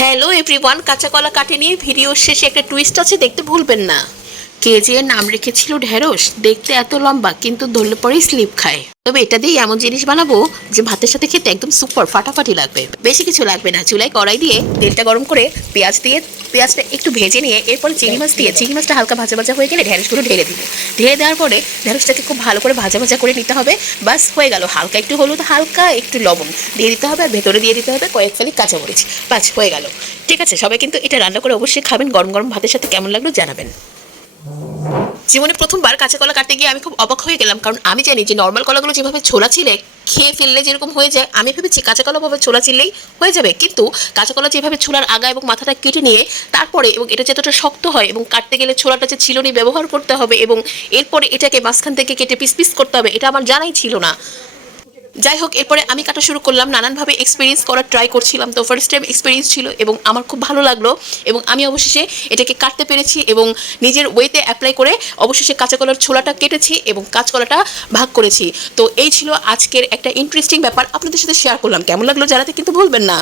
Hello everyone, কাঁচা কলা কাটে নিয়ে ভিডিও শেষে একটা টুইস্ট আছে, দেখতে ভুলবেন না। কে যে এর নাম রেখেছিল ঢেঁড়স, দেখতে এত লম্বা কিন্তু ধরলে পরেই স্লিপ খায়। তবে এটা দিয়ে এমন জিনিস বানাবো যে ভাতের সাথে খেতে একদম সুপার ফাটাফাটি লাগবে। বেশি কিছু লাগবে না, চুলায় কড়াই দিয়ে তেলটা গরম করে পেঁয়াজ দিয়ে পেঁয়াজটা একটু ভেজে নিয়ে এরপরে চিংড়ি মাছ দিয়ে চিংড়ি মাছটা হালকা ভাজা ভাজা হয়ে গেলে ঢেঁড়সগুলো ঢেলে দিব। ঢেলে দেওয়ার পরে ঢেঁড়সটাকে খুব ভালো করে ভাজা ভাজা করে নিতে হবে। বাস হয়ে গেল। হালকা একটু হলুদ, হালকা একটু লবণ দিয়ে দিতে হবে, আর ভেতরে দিয়ে দিতে হবে কয়েক ফালি কাঁচামরিচ। বাস হয়ে গেল। ঠিক আছে, সবাই কিন্তু এটা রান্না করে অবশ্যই খাবেন। গরম গরম ভাতের সাথে কেমন লাগলো জানাবেন। জীবনে প্রথমবার কাঁচা কলা কাটতে গিয়ে আমি খুব অবাক হয়ে গেলাম, কারণ আমি জানি যে নর্মাল কলাগুলো যেভাবে ছোলা ছিলে খেয়ে ফেললে যেরকম হয়ে যায়, আমি ভেবেছি কাঁচা কলাভাবে ছোলা চিললেই হয়ে যাবে। কিন্তু কাঁচা কলা যেভাবে ছোলার আগা এবং মাথাটা কেটে নিয়ে তারপরে এবং এটা যতটা শক্ত হয় এবং কাটতে গেলে ছোলাটা যে ছিলনি ব্যবহার করতে হবে এবং এরপরে এটাকে মাঝখান থেকে কেটে পিস পিস করতে হবে, এটা আমার জানাই ছিল না। যাই হোক, এরপরে আমি কাটা শুরু করলাম, নানানভাবে এক্সপিরিয়েন্স করার ট্রাই করছিলাম। তো ফার্স্ট টাইম এক্সপিরিয়েন্স ছিল এবং আমার খুব ভালো লাগলো এবং আমি অবশেষে এটাকে কাটতে পেরেছি এবং নিজের ওয়েতে অ্যাপ্লাই করে অবশেষে কাঁচা কলার ছোলাটা কেটেছি এবং কাঁচকলাটা ভাগ করেছি। তো এই ছিল আজকের একটা ইন্টারেস্টিং ব্যাপার, আপনাদের সাথে শেয়ার করলাম। কেমন লাগলো জানাতে কিন্তু ভুলবেন না।